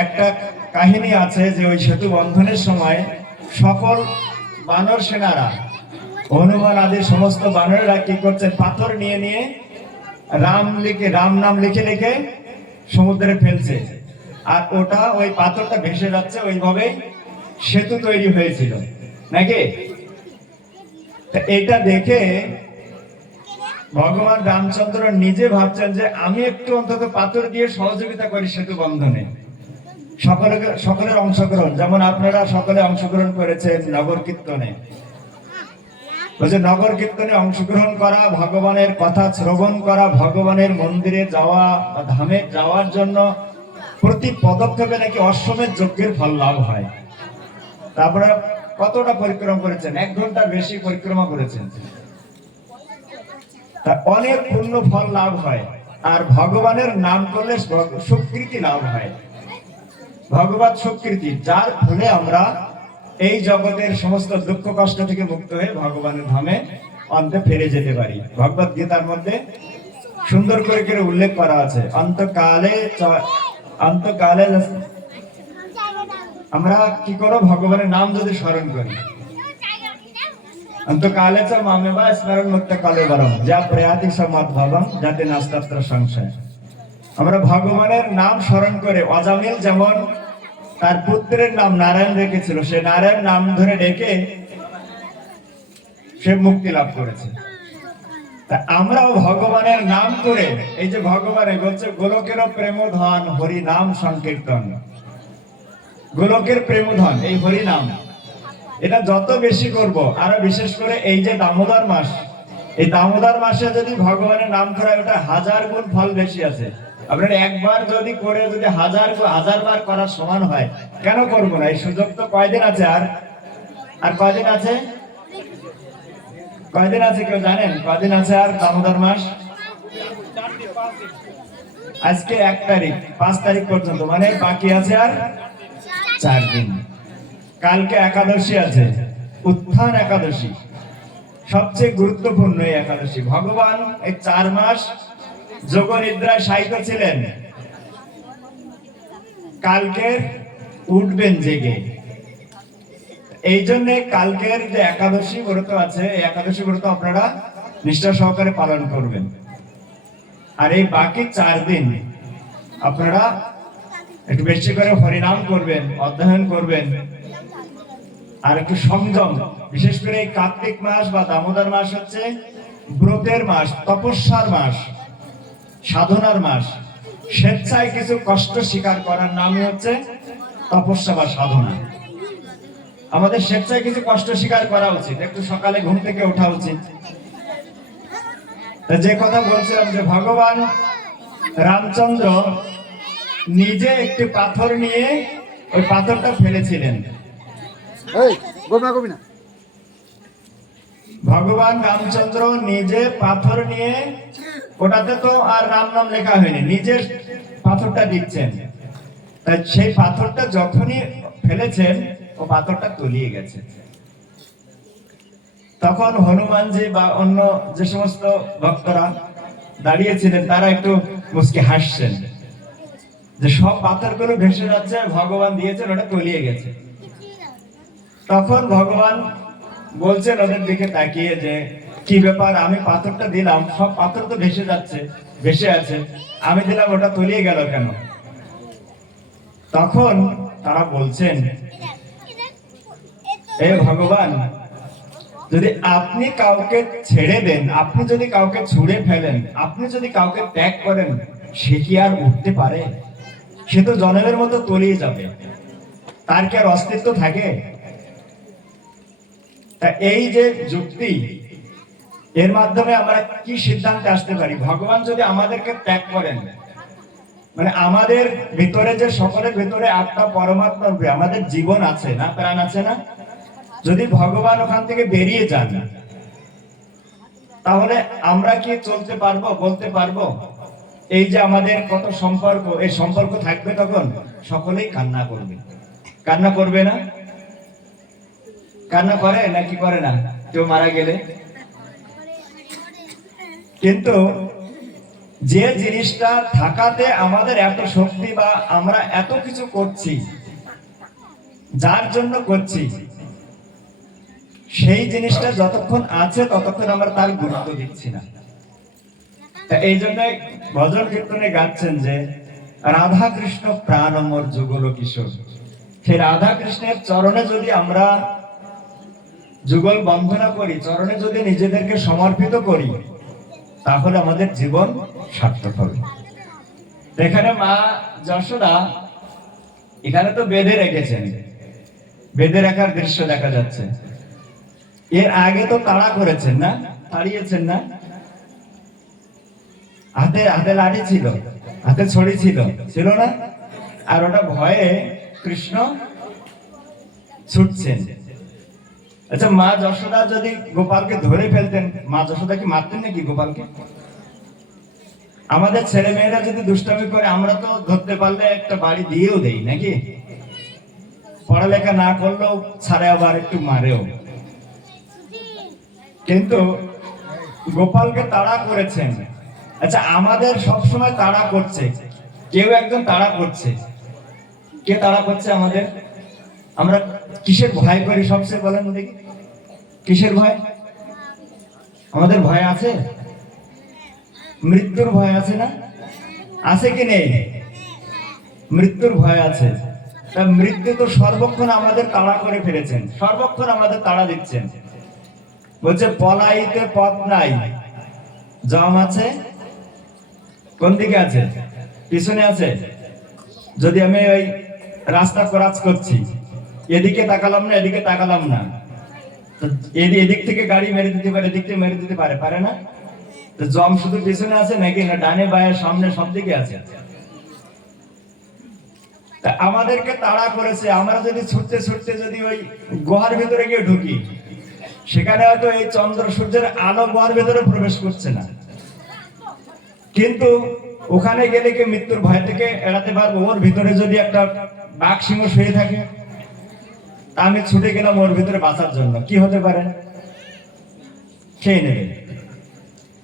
একটা কাহিনী আছে যে ওই সেতু বন্ধনের সময় সকল বানর সেনারা, হনুমান আদি সমস্ত বানরেরা কি করছে, পাথর নিয়ে নিয়ে রাম নাম লিখে লিখে সমুদ্রে ফেলছে, আর ওটা ওই পাথরটা ভেসে যাচ্ছে, ওইভাবেই সেতু তৈরি হয়েছিল নাকি। এটা দেখে ভগবান রামচন্দ্র নিজে ভাবছেন যে আমি একটু অন্তত পাথর দিয়ে সহযোগিতা করি সেতু বন্ধনে। সকলের অংশগ্রহণ, যেমন আপনারা সকলে অংশগ্রহণ করেছেন নগর কীর্তনে। নগর কীর্তনে অংশগ্রহণ করা, ভগবানের কথা শ্রবণ করা, ভগবানের মন্দিরে যাওয়া বা ধামে যাওয়ার জন্য প্রতি পদক্ষেপে নাকি অশ্বমেধ যজ্ঞের ফল লাভ হয়। তারপরে কতটা পরিক্রমা করেছেন? 1 ঘন্টার বেশি পরিক্রমা করেছেন। তা অনেক পূর্ণ ফল লাভ হয়। আর ভগবানের নাম করলে সুকৃতি লাভ হয়, ভগবত সুকৃতি, যার ফলে আমরা এই জগতের সমস্ত দুঃখ কষ্ট থেকে মুক্ত হয়ে ভগবানের ধামে অন্তে ফিরে যেতে পারি। ভগবত গীতার মধ্যে সুন্দর করে উল্লেখ করা আছে, অন্তকালে আমরা কি করো, ভগবানের নাম যদি স্মরণ করি, অন্তকালে চ মামেবা স্মরণ মুক্ত কালে বরম যা প্রয়াতি সমদ্ভবম যাতে নাস্তাত্র সংশয়। আমরা ভগবানের নাম স্মরণ করে, অজামিল যেমন তার পুত্রের নাম নারায়ণ রেখেছিল, সে নারায়ণ নাম ধরে ডেকে সে মুক্তি লাভ করেছে। তা আমরাও ভগবানের নাম করে, এই যে ভগবানে বলছে গোলকের প্রেমধন হরি নাম সংকীর্তন, গোলকের প্রেমধন এই হরি নাম, এটা যত বেশি করব, আরো বিশেষ করে এই যে দামোদর মাস, এই দামোদর মাসে যদি ভগবানের নাম করা, ওটা 1000 গুণ ফল বেশি আছে। আপনারা একবার যদি করে যদি 1000 বার করার সমান হয়, কেন করবো না? এই সুযোগ তো কয়দিন আছে, আর কয়দিন আছে, কয়দিন আছে কেউ জানেন? কয়দিন আছে আর দামোদর মাস? আজকে 1 তারিখ, 5 তারিখ পর্যন্ত, মানে বাকি আছে আর 4 দিন। কালকে একাদশী আছে, উত্থান একাদশী, সবচেয়ে গুরুত্বপূর্ণ এই একাদশী। ভগবান এই 4 মাস যোগ নিদ্রায় শায়িত ছিলেন, কালকে উঠবেন জেগে। এই জন্য কালকের যে একাদশী ব্রত আছে, এই একাদশী ব্রত আপনারা নিষ্ঠা সহকারে পালন করবেন। আর এই বাকি 4 দিন আপনারা একটু বেশি করে হরিনাম করবেন, অধ্যয়ন করবেন, আর একটু সংযম। বিশেষ করে এই কার্তিক মাস বা দামোদর মাস হচ্ছে ব্রতের মাস, তপস্যার মাস, সাধনার মাস। স্বেচ্ছায় কিছু কষ্ট স্বীকার করার নামই হচ্ছে তপস্যা বা সাধনা। আমাদের স্বেচ্ছায় কিছু কষ্ট স্বীকার করা উচিত, একটু সকালে ঘুম থেকে ওঠা উচিত। যে কথা বলছিলাম যে ভগবান রামচন্দ্র নিজে একটি পাথর নিয়ে ওই পাথরটা ফেলেছিলেন। ভগবান রামচন্দ্র নিজে পাথর নিয়ে, ওটাতে তো আর রাম নাম লেখা হয়নি, নিজের পাথরটা দিচ্ছেন। তাই সেই পাথরটা যখনই ফেলেছেন, ও পাথরটা তলিয়ে গেছে। তখন হনুমানজি বা অন্য যে সমস্ত ভক্তরা দাঁড়িয়েছিলেন, তারা একটু মুচকি হাসছেন যে সব পাথরগুলো ভেসে যাচ্ছে, ভগবান দিয়েছেন, ওটা তলিয়ে গেছে। তখন ভগবান বলছেন ওদের দিকে তাকিয়ে যে কি ব্যাপার, আমি পাথরটা দিলাম, সব পাথর তো ভেসে যাচ্ছে, ভেসে আছে, আমি দিলাম, ওটা তলিয়ে গেল কেন? তখন তারা বলছেন, হে ভগবান, যদি আপনি কাউকে ছেড়ে দেন, আপনি যদি কাউকে ছুঁড়ে ফেলেন, আপনি যদি কাউকে ত্যাগ করেন, সে কি আর উঠতে পারে? সে তো জনমের মতো তলিয়ে যাবে, তার কি আর অস্তিত্ব থাকে? তা এই যে যুক্তি, এর মাধ্যমে আমরা কি সিদ্ধান্তে আসতে পারি? ভগবান যদি আমাদেরকে ত্যাগ করেন, মানে আমাদের ভিতরে যে সকলের ভিতরে আত্মা পরমাত্মা রূপে আমাদের জীবন আছে না, প্রাণ আছে না, যদি ভগবান ওখান থেকে বেরিয়ে যান, তাহলে আমরা কি চলতে পারবো, বলতে পারবো? এই যে আমাদের কত সম্পর্ক, এই সম্পর্ক থাকবে, তখন সকলেই কান্না করবে। কান্না করবে না? কান্না করে নাকি করে না কেউ মারা গেলে? কিন্তু যে জিনিসটা থাকাতে আমাদের এত শক্তি বা আমরা এত কিছু করছি, যার জন্য করছি, সেই জিনিসটা যতক্ষণ আছে ততক্ষণ আমরা তার গুরুত্ব দিচ্ছি না। এই জন্য ভজন কীর্তনে গাচ্ছেন যে রাধা কৃষ্ণ প্রাণ অমর যুগল কিশোর। সেই রাধা কৃষ্ণের চরণে যদি আমরা যুগল বন্দনা করি, চরণে যদি নিজেদেরকে সমর্পিত করি, তাহলে আমাদের জীবন সার্থক হবে। এখানে মা যশোদা এখানে তো বেঁধে রেখেছেন, বেঁধে রাখার দৃশ্য দেখা যাচ্ছে। এর আগে তো তাড়া করেছেন না, তাড়িয়েছেন না, হাতে হাতে লাঠি ছিল, হাতে ছড়ি ছিল, ছিল না? আর ওটা ভয়ে কৃষ্ণ ছুটছেন। আচ্ছা, মা যশোদা যদি গোপালকে ধরে ফেলতেন, মা যশোদা কি মারতেন নাকি গোপালকে? আমাদের ছেলে মেয়েরা যদি দুষ্টামি করে, আমরা তো ধরতে পারলে একটা বাড়ি দিয়েও দেই নাকি? পড়ালেখা না করলেও ছাড়ে, আবার একটু মারেও। কিন্তু গোপালকে তাড়া করেছেন। আচ্ছা, আমাদের সবসময় তাড়া করছে, কেউ একজন তাড়া করছে। কে তাড়া করছে আমাদের? আমরা কিসের ভয় করি সবচেয়ে, বলেন দেখি? কিসের ভয়? আমাদের ভয় আছে? মৃত্যুর ভয় আছে না? আছে কি নেই? মৃত্যুর ভয় আছে। তা মৃত্যু তো সর্বক্ষণ আমাদের তাড়া করে ফেলেছেন, সর্বক্ষণ আমাদের তাড়া দিচ্ছেন। বলছে পলাইতে পথ নাই, জম আছে কোন দিকে আছে? পিছনে আছে। যদি আমি ওই রাস্তা ক্রস করছি, এদিকে তাকালাম না, এদিকে তাকালাম না, এদিক থেকে গাড়ি মেরে দিতে পারে, এদিক থেকে মেরে দিতে পারে, পারে না? তো জম শুধু পিছনে আছে নাকি না ডানে বায়ে সামনে সব দিকে আছে? আমাদেরকে তাড়া করেছে। আমরা যদি ছুটতে ছুটতে যদি ওই গুহার ভিতরে গিয়ে ঢুকি, সেখানে হয়তো এই চন্দ্র সূর্যের আলো গুহার ভিতরে প্রবেশ করছে না, কিন্তু ওখানে গেলে কি মৃত্যুর ভয় থেকে এড়াতে পারবো? ওর ভিতরে যদি একটা বাঘ সিংহ শুয়ে থাকে, আমি ছুটে গেলাম ওর ভিতরে বাঁচার জন্য, কি হতে পারে? খেয়ে নেবে।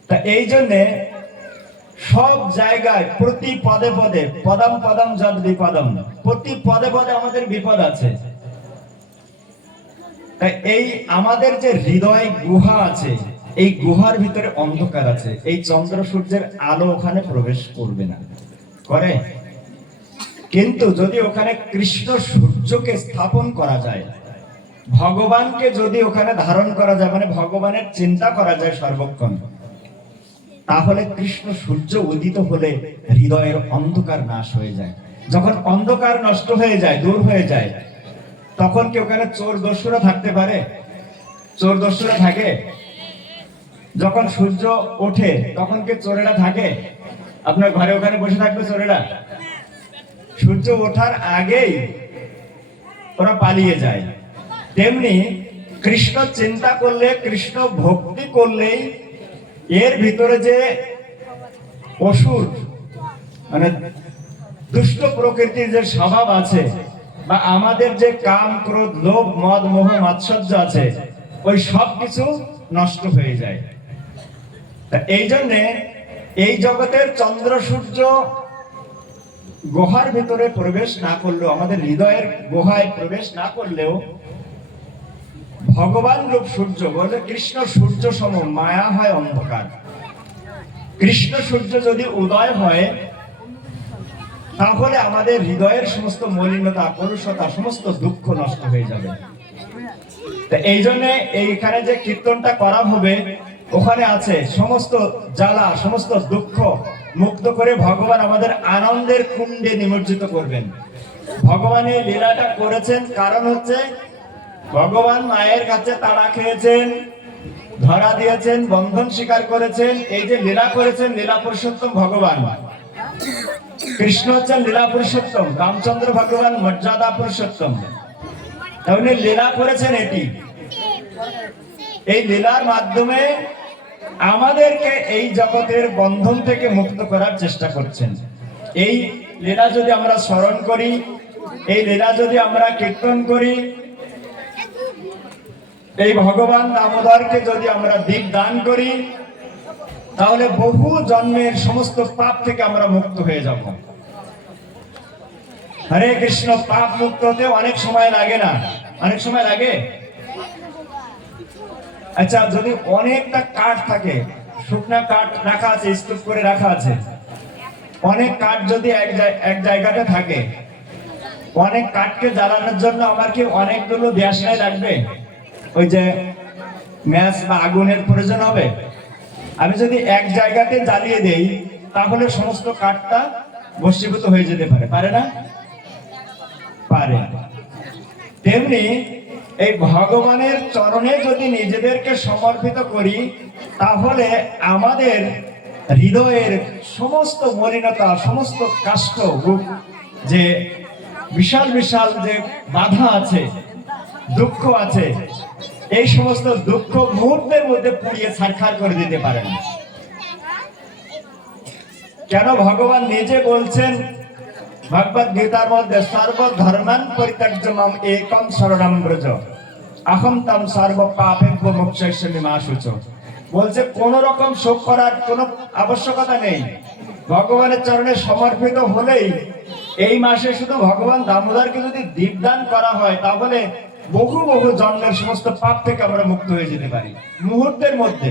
তা এই জন্যে সব জায়গায় প্রতি পদে পদে পদম পদম যদ বিপদম, প্রতি পদে পদে আমাদের বিপদ আছে। তাই এই আমাদের যে হৃদয় গুহা আছে, এই গুহার ভিতরে অন্ধকার আছে, এই চন্দ্র সূর্যের আলো ওখানে প্রবেশ করবে না, করে? কিন্তু যদি ওখানে কৃষ্ণ সূর্যকে স্থাপন করা যায়, ভগবানকে যদি ওখানে ধারণ করা যায়, মানে ভগবানের চিন্তা করা যায় সর্বক্ষণ, তাহলে কৃষ্ণ সূর্য উদিত হলে হৃদয়ের অন্ধকার নাশ হয়ে যায়। যখন অন্ধকার নষ্ট হয়ে যায়, দূর হয়ে যায়, তখন কি ওখানে চোর দস্যুরা থাকতে পারে? চোর দস্যুরা থাকে? যখন সূর্য ওঠে তখন কি চোরেরা থাকে? আপনার ঘরে ওখানে বসে থাকবে চোরেরা? সূর্য ওঠার আগেই ওরা পালিয়ে যায়। তেমনি কৃষ্ণ চিন্তা করলে, কৃষ্ণ ভক্তি করলেই এর ভিতরে যে অসুর মানে দুষ্ট প্রকৃতির যে স্বভাব আছে, বা আমাদের যে কাম ক্রোধ লোভ মদ মোহ মাৎসর্য আছে, ওই সব কিছু নষ্ট হয়ে যায়। এই জন্যে এই জগতের চন্দ্র সূর্য গুহার ভিতরে প্রবেশ না করলেও, আমাদের হৃদয়ের গুহায় প্রবেশ না করলেও, ভগবান রূপ সূর্য বলে কৃষ্ণ সূর্য সম মায়া হয় অন্ধকার। কৃষ্ণ সূর্য যদি উদয় হয়, তাহলে আমাদের হৃদয়ের সমস্ত মলিনতা, কলুষতা, সমস্ত দুঃখ নষ্ট হয়ে যাবে। এই জন্য এইখানে যে কীর্তনটা করা হবে, ওখানে আছে সমস্ত জ্বালা, সমস্ত দুঃখ মুক্ত করে ভগবান আমাদের আনন্দের কুণ্ডে নিমজ্জিত করবেন। ভগবান এই লীলাটা করেছেন কারণ হচ্ছে ভগবান মায়ের কাছে তাড়া খেয়েছেন, ধরা দিয়েছেন, বন্ধন স্বীকার করেছেন। এই যে লীলা করেছেন, লীলা পুরুষোত্তম ভগবান কৃষ্ণ হচ্ছেন লীলা পুরুষোত্তম, রামচন্দ্র ভগবান মর্যাদা পুরুষোত্তম। তাহলে লীলা করেছেন এটি। এই লীলার মাধ্যমে আমাদেরকে এই জগতের বন্ধন থেকে মুক্ত করার চেষ্টা করছেন। এই লীলা যদি আমরা স্মরণ করি, এই লীলা যদি আমরা কীর্তন করি, এই ভগবান দামোদরকে যদি আমরা দীপ দান করি, তাহলে বহু জন্মের সমস্ত পাপ থেকে আমরা মুক্ত হয়ে যাব। হরে কৃষ্ণ। পাপ মুক্ত হতে অনেক সময় লাগে না? অনেক সময় লাগে? আচ্ছা, যদি অনেকটা কাঠ থাকে, শুকনা কাঠ রাখা আছে, স্তূপ করে রাখা আছে, অনেক কাঠ যদি এক জায়গাতে থাকে, অনেক কাঠকে জ্বালানোর জন্য আমার কি অনেকগুলো দেশলাই লাগবে? ওই যে ম্যাচ বা আগুনের প্রয়োজন হবে? আমি যদি এক জায়গাতে জ্বালিয়ে দেই তাহলে সমস্ত কাঠটা ভস্মীভূত হয়ে যেতে পারে, পারে না? পারে। তেমনি এই ভগবানের চরণে যদি নিজেদেরকে সমর্পিত করি তাহলে আমাদের হৃদয়ের সমস্ত মলিনতা, সমস্ত কাষ্ঠ, যে বিশাল বিশাল যে বাধা আছে, দুঃখ আছে, এই সমস্ত দুঃখ মুহূর্তের মধ্যে পুড়িয়ে ছারখার করে দিতে পারেন। কেন? ভগবান নিজে বলছেন ভগবদ গীতার মধ্যে, সর্বধর্মান পরিত্যাজ্য মাম একম শরণম ব্রজ অহম তম সর্ব পাপেভ্যো মোক্ষয়িষ্যামি মা শুচো। বলছে কোন রকম শোক করার কোনো আবশ্যকতা নেই। ভগবানের চরণে সমর্পিত হলেই এই মাসে শুধু ভগবান দামোদরকে যদি দীপদান করা হয় তাহলে বহু বহু জন্মের সমস্ত পাপ থেকে আমরা মুক্ত হয়ে যেতে পারি মুহূর্তের মধ্যে।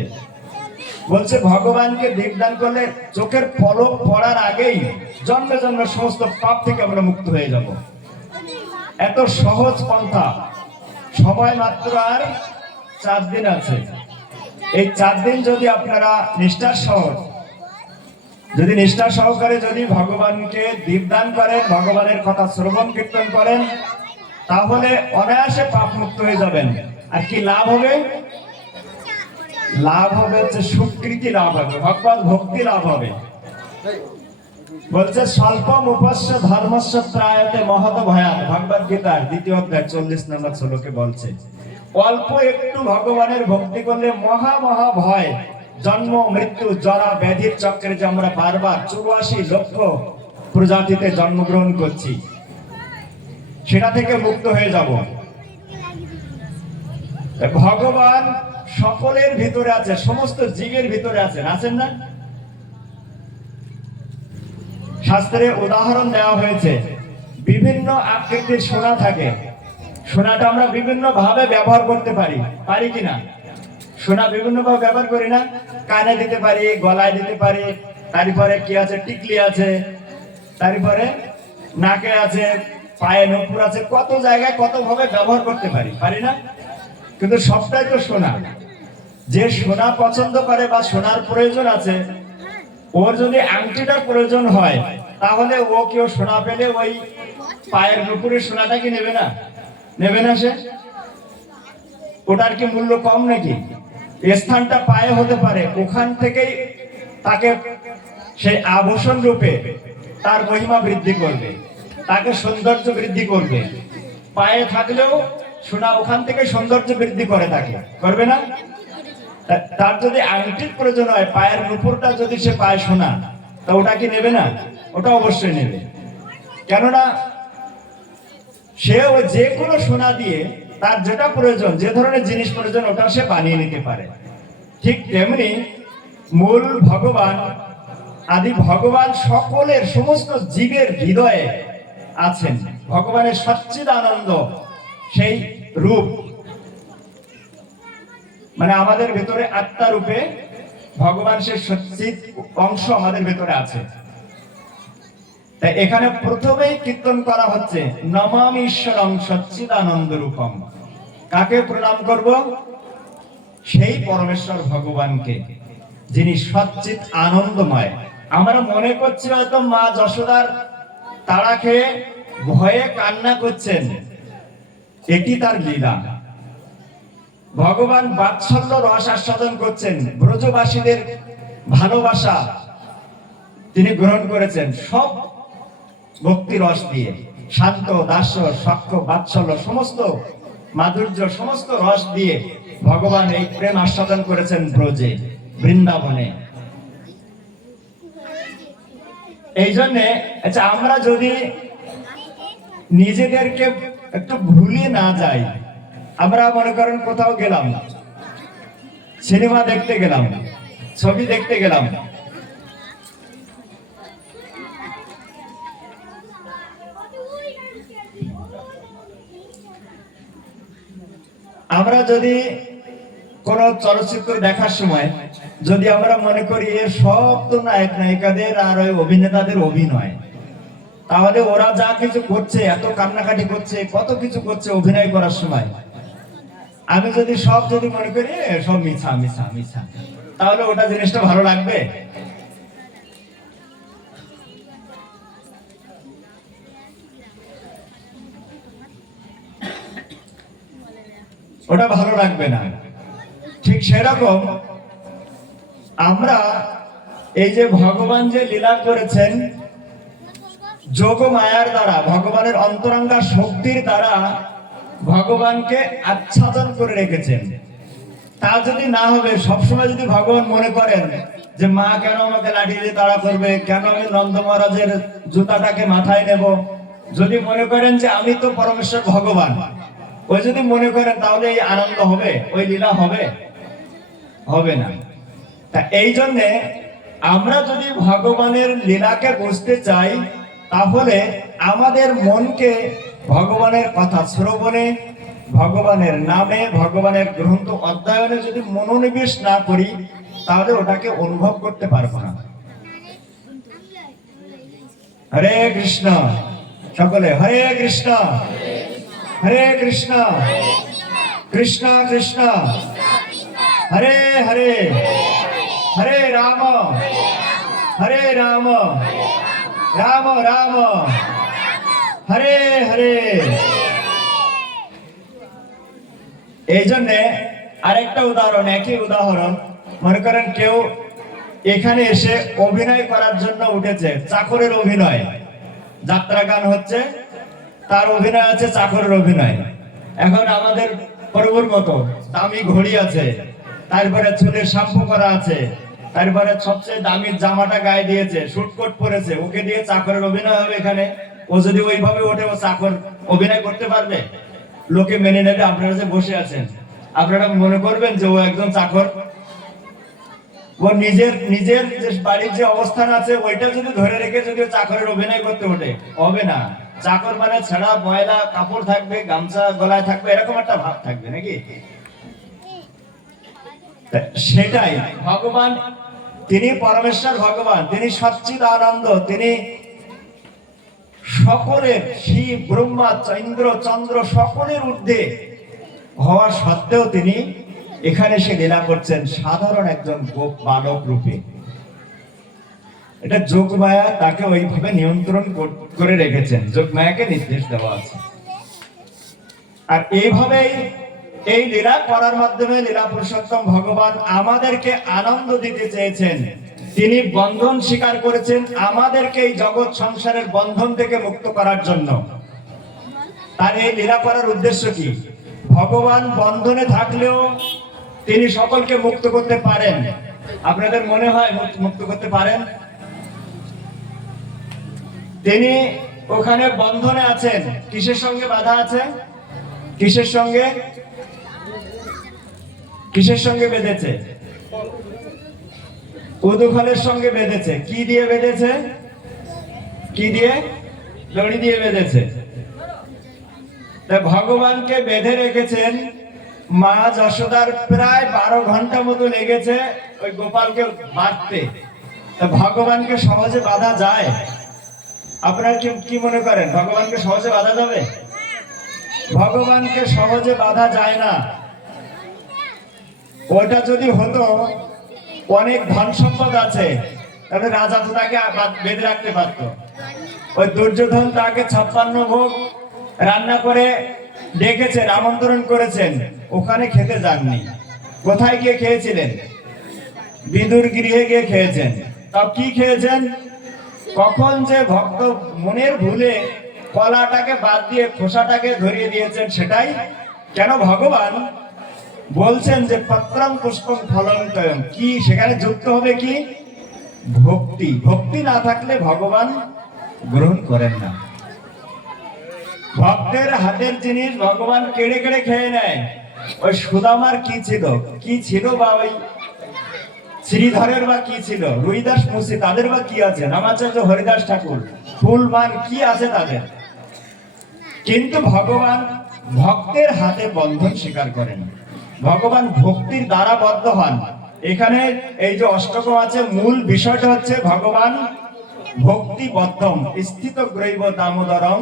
বলছে ভগবানকে দীপদান করলে চোখের পলক পড়ার আগেই জন্মে জন্মের সমস্ত পাপ থেকে আমরা মুক্ত হয়ে যাব। এত সহজ পন্থা। সময় মাত্র আর 4 দিন আছে। এই 4 দিন যদি আপনারা নিষ্ঠা সহকারে যদি ভগবানকে দীপদান করেন, ভগবানের কথা শ্রবণ কীর্তন করেন, তাহলে অনায়াসে পাপ মুক্ত হয়ে যাবেন। আর কি লাভ হবে? লাভ হবে হচ্ছে সুকৃতি লাভ হবে, ভগবত ভক্তি লাভ হবে। বলছে স্বল্পম উপস্য ধর্মস্য ত্রায়তে মহৎ ভয়াৎ। ভগবদ গীতার 2য় অধ্যায় 40 নম্বর শ্লোকে বলছে অল্প একটু ভগবানের ভক্তি করলে মহা মহা ভয়, জন্ম মৃত্যু জরা ব্যাধির চক্রে যে আমরা বারবার 84 লক্ষ প্রজাতিতে জন্মগ্রহণ করছি, সেটা থেকে মুক্ত হয়ে যাব। ভগবান সকলের ভিতরে আছে, সমস্ত জীবের ভিতরে আছেন, আছেন না? শাস্ত্রে উদাহরণ দেওয়া হয়েছে, বিভিন্ন আকৃতির সোনা থাকে। সোনাটা আমরা বিভিন্ন ভাবে ব্যবহার করতে পারি, পারি কিনা? সোনা বিভিন্ন ভাবে ব্যবহার করি না? কানে দিতে পারি, গলায় দিতে পারি, তারপরে কি আছে, টিকলি আছে, তারপরে নাকে আছে, পায়ে নূপুর আছে, কত জায়গায় কত ভাবে ব্যবহার করতে পারি, পারি না? কিন্তু সবটাই তো সোনা। যে সোনা পছন্দ করে বা সোনার প্রয়োজন আছে, ওর যদি আংটিটার প্রয়োজন হয় তাহলে ও কেউ সোনা পেলে ওই পায়ের নূপুরের সোনাটা কি নেবে না? নেবে না সে? ওটার কি মূল্য কম নাকি? স্থানটা পায়ে হতে পারে, ওখান থেকেই তাকে সেই আভূষণ রূপে তার মহিমা বৃদ্ধি করবে, তাকে সৌন্দর্য বৃদ্ধি করবে। পায়ে থাকলেও সোনা ওখান থেকে সৌন্দর্য বৃদ্ধি করে, তাকে করবে না? তার যদি আংটির প্রয়োজন হয়, পায়ের নূপুরটা যদি সে পায় সোনা, তা ওটা কি নেবে না? ওটা অবশ্যই নেবে। কেননা সে ওই যে কোনো সোনা দিয়ে তার যেটা প্রয়োজন, যে ধরনের জিনিস প্রয়োজন, ওটা সে বানিয়ে নিতে পারে। ঠিক তেমনি মূল ভগবান, আদি ভগবান সকলের, সমস্ত জীবের হৃদয়ে আছেন। ভগবানের সচ্চিদানন্দ সেই রূপ, মানে আমাদের ভেতরে আত্মা রূপে ভগবান সেই সচ্চিদ অংশ আমাদের ভেতরে আছে। তাই এখানে প্রথমেই কীর্তন করা হচ্ছে নমামি ঈশ্বরং সচ্চিদানন্দ রূপম। কাকে প্রণাম করব? সেই পরমেশ্বর ভগবানকে, যিনি সচ্চিদ আনন্দময়। আমরা মনে করছি হয়তো মা যশোদার তাড়া খেয়ে ভয়ে কান্না করছেন, এটি তার লীলা। ভগবান বাৎসল্য রস আস্বাদন করছেন, ব্রজবাসীদের ভালোবাসা তিনি গ্রহণ করেছেন সব ভক্তি রস দিয়ে, শান্ত, দাস্য, সখ্য, বাৎসল্য, সমস্ত মাধুর্য, সমস্ত রস দিয়ে ভগবান এই প্রেম আস্বাদন করেছেন ব্রজে, বৃন্দাবনে। এই জন্যে আচ্ছা, আমরা যদি নিজেদেরকে একটু ভুলিয়ে না যাই, আমরা মনে করেন কোথাও গেলাম, সিনেমা দেখতে গেলাম, ছবি দেখতে গেলাম। আমরা যদি কোন চলচ্চিত্র দেখার সময় যদি আমরা মনে করি এর সব তো নায়ক নায়িকাদের আর ওই অভিনেতাদের অভিনয়, তাহলে ওরা যা কিছু করছে, এত কান্নাকাটি করছে, কত কিছু করছে অভিনয় করার সময়, আমি যদি সব যদি মনে করি সব মিছা মিছা মিছা, তাহলে ওটা জিনিসটা ভালো লাগবে? ওটা ভালো লাগবে না। ঠিক সেরকম আমরা এই যে ভগবান যে লীলা করেছেন যোগ মায়ার দ্বারা, ভগবানের অন্তরঙ্গা শক্তির দ্বারা ভগবানকে আচ্ছাদন করে রেখেছেন। তা যদি না হবে, সবসময় যদি ভগবান মনে করেন যে মা কেন আমাকে লাঠি দিয়ে তাড়া করবে, কেন আমি নন্দ মহারাজের জুতাটাকে মাথায় নেব, যদি মনে করেন যে আমি তো পরমেশ্বর ভগবান, ওই যদি মনে করেন, তাহলে এই আনন্দ হবে, ওই লীলা হবে? হবে না। তা এই জন্যে আমরা যদি ভগবানের লীলাকে বুঝতে চাই, তাহলে আমাদের মনকে ভগবানের কথা শ্রবণে, ভগবানের নামে, ভগবানের গ্রন্থ অধ্যয়নে যদি মনোনিবেশ না করি, তাহলে ওটাকে অনুভব করতে পারবো না। হরে কৃষ্ণ, সকলে হরে কৃষ্ণ, হরে কৃষ্ণ, কৃষ্ণ কৃষ্ণ, হরে হরে, হরে রাম, হরে রাম, রাম রাম, হরে হরে। এই জন্যে আরেকটা উদাহরণ, একই উদাহরণ, মনে করেন কেউ এখানে এসে অভিনয় করার জন্য উঠেছে, চাকরের অভিনয়, যাত্রা গান হচ্ছে, তার অভিনয় আছে, চাকরের অভিনয়। এখন আমাদের প্রভুর মতো দামি ঘড়ি আছে, তারপরে চুলে শ্যাম্পু করা আছে, তারপরে সবচেয়ে দামি জামাটা গায়ে দিয়েছে, শুটকোট পরেছে, ওকে দিয়ে চাকরের অভিনয় হবে এখানে? ও যদি ওইভাবে ওঠে, ও চাকর অভিনয় করতে পারবে? লোকে মেনে নেবে? আপনারা যে বসে আছেন, আপনারা মনে করবেন যে ও একজন চাকর? ও নিজের নিজের যে বাড়ির যে অবস্থান আছে ওইটা যদি ধরে রেখে যদি চাকরের অভিনয় করতে ওঠে, হবে না। চাকর মানে ছেঁড়া ময়লা কাপড় থাকবে, গামছা গলায় থাকবে, এরকম একটা ভাব থাকবে নাকি? সেটাই ভগবান, তিনি পরমেশ্বর ভগবান, তিনি সচ্চিদ আনন্দ, তিনি সকলের শিব ব্রহ্মা ইন্দ্র চন্দ্র সকলের ঊর্ধ্বে হওয়া সত্ত্বেও তিনি এখানে সে লীলা করছেন সাধারণ একজন বালক রূপে। এটা যোগমায়া তাকে ওইভাবে নিয়ন্ত্রণ করে রেখেছেন, যোগমায়াকে নির্দেশ দেওয়া আছে। আর এইভাবেই এই লীলা করার মাধ্যমে লীলা পুরুষোত্তম ভগবান আমাদেরকে আনন্দ দিতে চেয়েছেন। তিনি বন্ধন স্বীকার করেছেন আমাদেরকে এই জগৎ সংসারের বন্ধন থেকে মুক্ত করার জন্য। তার এই লীলা করার উদ্দেশ্য কি? ভগবান বন্ধনে থাকলেও তিনি সকলকে মুক্ত করতে পারেন। আপনাদের মনে হয় মুক্ত করতে পারেন? তিনি ওখানে বন্ধনে আছেন, কিসের সঙ্গে বাধা আছে? কিসের সঙ্গে? কিসের সঙ্গে বেঁধেছে? উদুফলের সঙ্গে বেঁধেছে। কি দিয়ে বেঁধেছে? কি দিয়ে? দড়ি দিয়ে বেঁধেছে। ভগবানকে বেঁধে রেখেছেন। মা যশোদার প্রায় 12 ঘন্টা মতো লেগেছে ওই গোপালকে বাঁধতে। ভগবানকে সহজে বাঁধা যায়? আপনারা কি মনে করেন ভগবানকে সহজে বাঁধা যাবে? ভগবানকে সহজে বাঁধা যায় না। ওটা যদি হতো, অনেক ধন সম্পদ আছে, তাহলে রাজা তো তাকে বেঁধে রাখতে পারতো। ওই দুর্যোধন তাকে 56 ভোগ রান্না করে ডেকেছেন, আমন্ত্রণ করেছেন, ওখানে খেতে যাননি। কোথায় গিয়ে খেয়েছিলেন? বিদুর গৃহে গিয়ে খেয়েছেন। তাও কি খেয়েছেন? কখন যে ভক্ত মনের ভুলে কলাটাকে বাদ দিয়ে খোসাটাকে ধরিয়ে দিয়েছেন সেটাই। কেন? ভগবান বলছেন যে পত্রম পুষ্পম ফলম তয়ম, কি সেখানে যুক্ত হবে কি? ভক্তি। ভক্তি না থাকলে ভগবান গ্রহণ করেন না। ভক্তের হাতের জিনিস ভগবান কেড়ে কেড়ে খেয়ে নেয়। ওই সুদামার কি ছিল? কি ছিল? বা ওই শ্রীধরের বা কি ছিল, রুইদাস মুন্সি তাদের বা কি আছে, রামাচার্য হরিদাস ঠাকুর, ফুলমান কি আছে তাদের? কিন্তু ভগবান ভক্তের হাতে বন্ধন স্বীকার করেন, ভগবান ভক্তির দ্বারা বদ্ধ হন। এখানে এই যে অষ্টকম আছে, মূল বিষয়টা হচ্ছে ভগবান ভক্তিবদ্ধম স্থিত গ্রৈব দামোদরম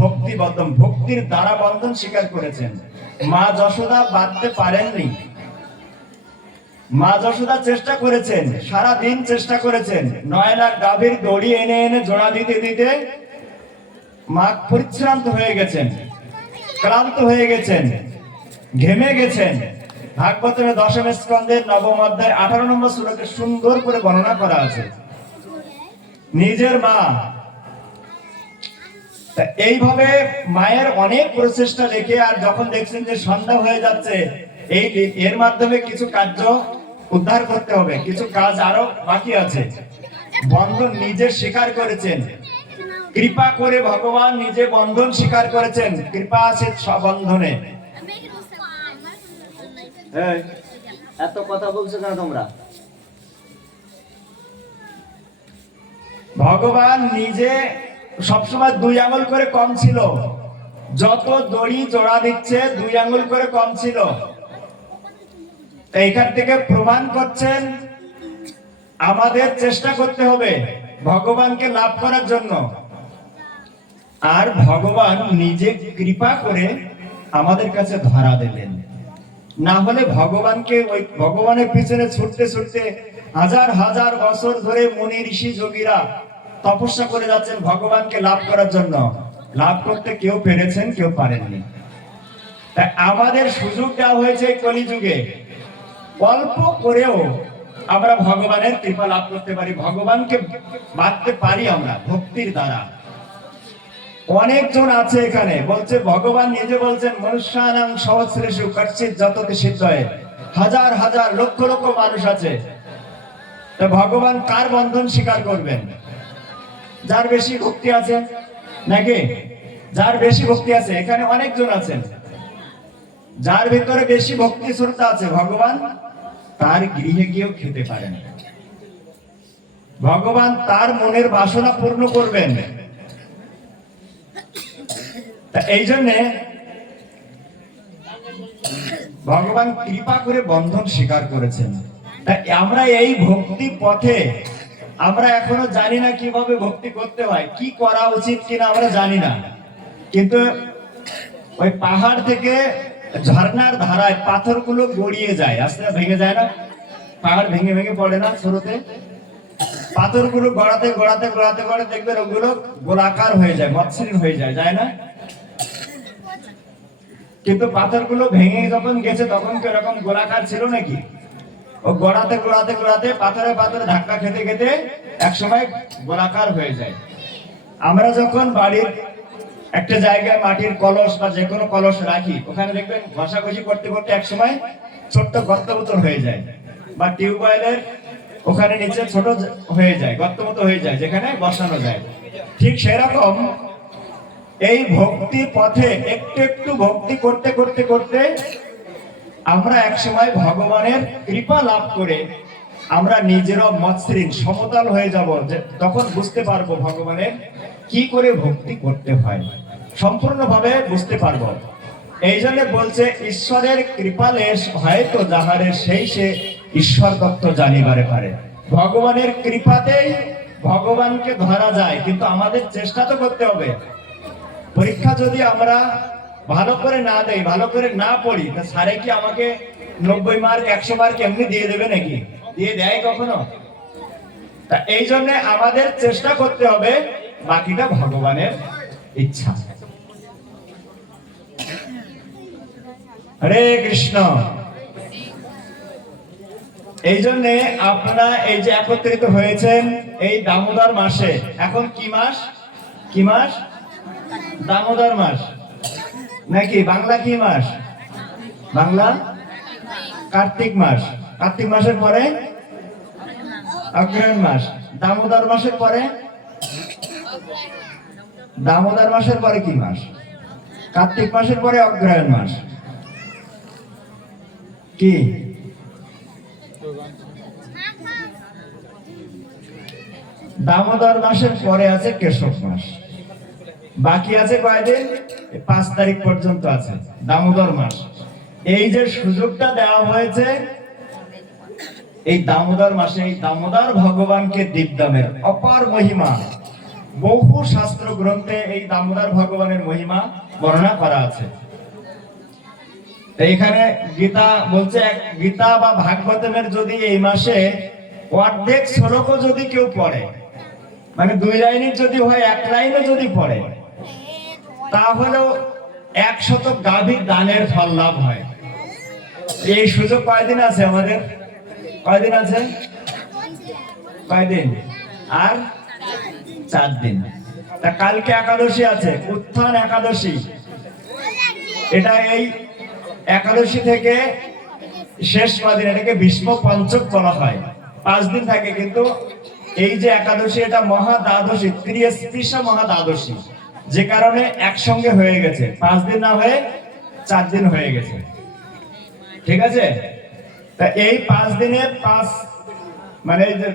ভক্তিবদ্ধম, ভক্তির দ্বারা বন্ধন স্বীকার করেছেন। মা যশোদা বাঁধতে পারেননি, মা যশোদা চেষ্টা করেছেন, সারা দিন চেষ্টা করেছেন, 9 লাখ গাভীর দড়ি এনে এনে জোড়া দিতে দিতে মা পরিশ্রান্ত হয়ে গেছেন, ক্লান্ত হয়ে গেছেন, ঘেমে গেছেন। ভাগবতের 10ম স্কন্ধের 9ম অধ্যায় 18 নম্বর শ্লোকে সুন্দর করে বর্ণনা করা আছে। নিজের মা, এইভাবে মায়ের অনেক প্রচেষ্টা দেখে, আর যখন দেখছেন যে সন্ধ্যা হয়ে যাচ্ছে, এর মাধ্যমে কিছু কার্য উদ্ধার করতে হবে, কিছু কাজ আরো বাকি আছে, বন্ধন নিজে স্বীকার করেছেন। কৃপা করে ভগবান নিজে বন্ধন স্বীকার করেছেন, কৃপা আছে বন্ধনে। এত কথা বলছো কেন তোমরা? ভগবান নিজে সবসময় 2 আঙ্গুল করে কম ছিল, যত দড়ি জোড়া দিচ্ছে 2 আঙ্গুল করে কম ছিল। এইখান থেকে প্রমাণ করছেন আমাদের চেষ্টা করতে হবে ভগবানকে লাভ করার জন্য। আর ভগবান নিজে কৃপা করে আমাদের কাছে ধরা দিলেন, না হলে ভগবানকে ওই ভগবানের পিছনে ছুটতে ছুটতে হাজার হাজার বছর ধরে মুনি ঋষি যোগীরা তপস্যা করে যাচ্ছেন ভগবানকে লাভ করার জন্য, লাভ করতে কেউ পেরেছেন, কেউ পারেননি। তাই আমাদের সুযোগ দেওয়া হয়েছে কলিযুগে, অল্প করেও আমরা ভগবানের কৃপা লাভ করতে পারি, ভগবানকে বাঁধতে পারি আমরা ভক্তির দ্বারা। অনেকজন আছে এখানে, বলছে ভগবান নিজে বলছেন মনুষ্যানাং সহস্রেষু কচ্চিৎ যততি সিদ্ধয়ে, হাজার হাজার লক্ষ লক্ষ মানুষ আছে। তো ভগবান কার বন্ধন স্বীকার করবেন? যার বেশি ভক্তি আছে, নাকি? যার বেশি ভক্তি আছে, এখানে অনেকজন আছেন, যার ভিতরে বেশি ভক্তি শ্রদ্ধা আছে, ভগবান তার গৃহে গিয়েও খেতে পারেন, ভগবান তার মনের বাসনা পূর্ণ করবেন। এই জন্যে ভগবান কৃপা করে বন্ধন স্বীকার করেছেন। আমরা এই ভক্তি পথে আমরা এখনো জানি না কিভাবে ভক্তি করতে হয়, কি করা উচিত কিনা আমরা জানি না। কিন্তু ওই পাহাড় থেকে ঝর্ণার ধারায় পাথরগুলো গড়িয়ে যায়, আস্তে ভেঙে যায় না, পাহাড় ভেঙে ভেঙে পড়ে না শুরুতে, পাথরগুলো গড়াতে গড়াতে গড়াতে গড়াতে দেখবেন ওগুলো গোলাকার হয়ে যায়, মসৃণ হয়ে যায়, যায় না? কিন্তু পাথরগুলো ভেঙে যখন গেছে তখন কি এরকম গোলাকার ছিল নাকি? ও গড়াতে গড়াতে গড়াতে পাথরে পাথরে ধাক্কা খেতে খেতে একসময় গোলাকার হয়ে যায়। আমরা যখন বাড়ির একটা জায়গায় মাটির কলস বা যে কোনো কলস রাখি, ওখানে দেখবেন ঘষাঘষি করতে করতে একসময় ছোট্ট গর্ত মতো হয়ে যায়, বা টিউবওয়েলের ওখানে নিচে ছোট হয়ে যায়, গর্ত মতো হয়ে যায়, যেখানে বসানো যায়। ঠিক সেরকম এই ভক্তি পথে একটু একটু ভক্তি করতে করতে করতে আমরা একসময় ভগবানের কৃপা লাভ করে আমরা নিজেরা মসৃণ সমতল হয়ে যাব, তখন বুঝতে পারবো ভগবানের কি করে ভক্তি করতে হয়, সম্পূর্ণভাবে বুঝতে পারবো। এই জন্য বলছে ঈশ্বরের কৃপালেশ হয়তো যাহারে সেই সে ঈশ্বর তত্ত্ব জানিবারে পারে। ভগবানের কৃপাতেই ভগবানকে ধরা যায়, কিন্তু আমাদের চেষ্টা তো করতে হবে। পরীক্ষা যদি আমরা ভালো করে না দেই, ভালো করে না পড়ি, তা স্যারে কি আমাকে 90 মার্ক 100 মার্ক এমনি দিয়ে দেবে নাকি? দিয়ে দেয় কখনো? তা এই জন্য আমাদের চেষ্টা করতে হবে, বাকিটা ভগবানের ইচ্ছা। হরে কৃষ্ণ। এই জন্য আপনারা এই যে একত্রিত হয়েছেন এই দামোদর মাসে, এখন কি মাস? কি মাস? দামোদর মাস নাকি? বাংলা কি মাস? বাংলা কার্তিক মাস। কার্তিক মাসের পরে অগ্রহায়ণ মাস। দামোদর মাসের পরে, দামোদর মাসের পরে কি মাস? কার্তিক মাসের পরে অগ্রহায়ণ মাস। কি দামোদর মাসের পরে আছে কেশব মাস, বাকি আছে কয়দিন? 5 তারিখ পর্যন্ত আছে দামোদর মাস। এই যে সুযোগটা দেওয়া হয়েছে এই দামোদর মাসে, এই দামোদর ভগবানকে দীপদামের অপার মহিমা, বহু শাস্ত্র গ্রন্থে এই দামোদর ভগবানের মহিমা বর্ণনা করা আছে। এইখানে গীতা বলছে, গীতা বা ভাগবতের যদি এই মাসে অর্ধেক শ্লোকও যদি কেউ পড়ে, মানে 2 লাইনের যদি হয়, 1 লাইনও যদি পড়ে, তাহলেও 100 গাভী দানের ফল লাভ হয়। এই সুযোগ কয়দিন আছে আমাদের? কয়দিন আছে? কয়দিন? আর 4 দিন। তা কালকে একাদশী আছে, উত্থান একাদশী। এটা এই একাদশী থেকে শেষ কদিন, এটাকে ভীষ্ম পঞ্চক বলা হয়। 5 দিন থাকে, কিন্তু এই যে একাদশী এটা মহা দ্বাদশী, ত্রিশা মহা দ্বাদশী, যে কারণে একসঙ্গে হয়ে গেছে, 5 দিন না হয়ে 4 দিন হয়ে গেছে। ঠিক আছে? তা এই 5 দিনে 5 মানে এই যে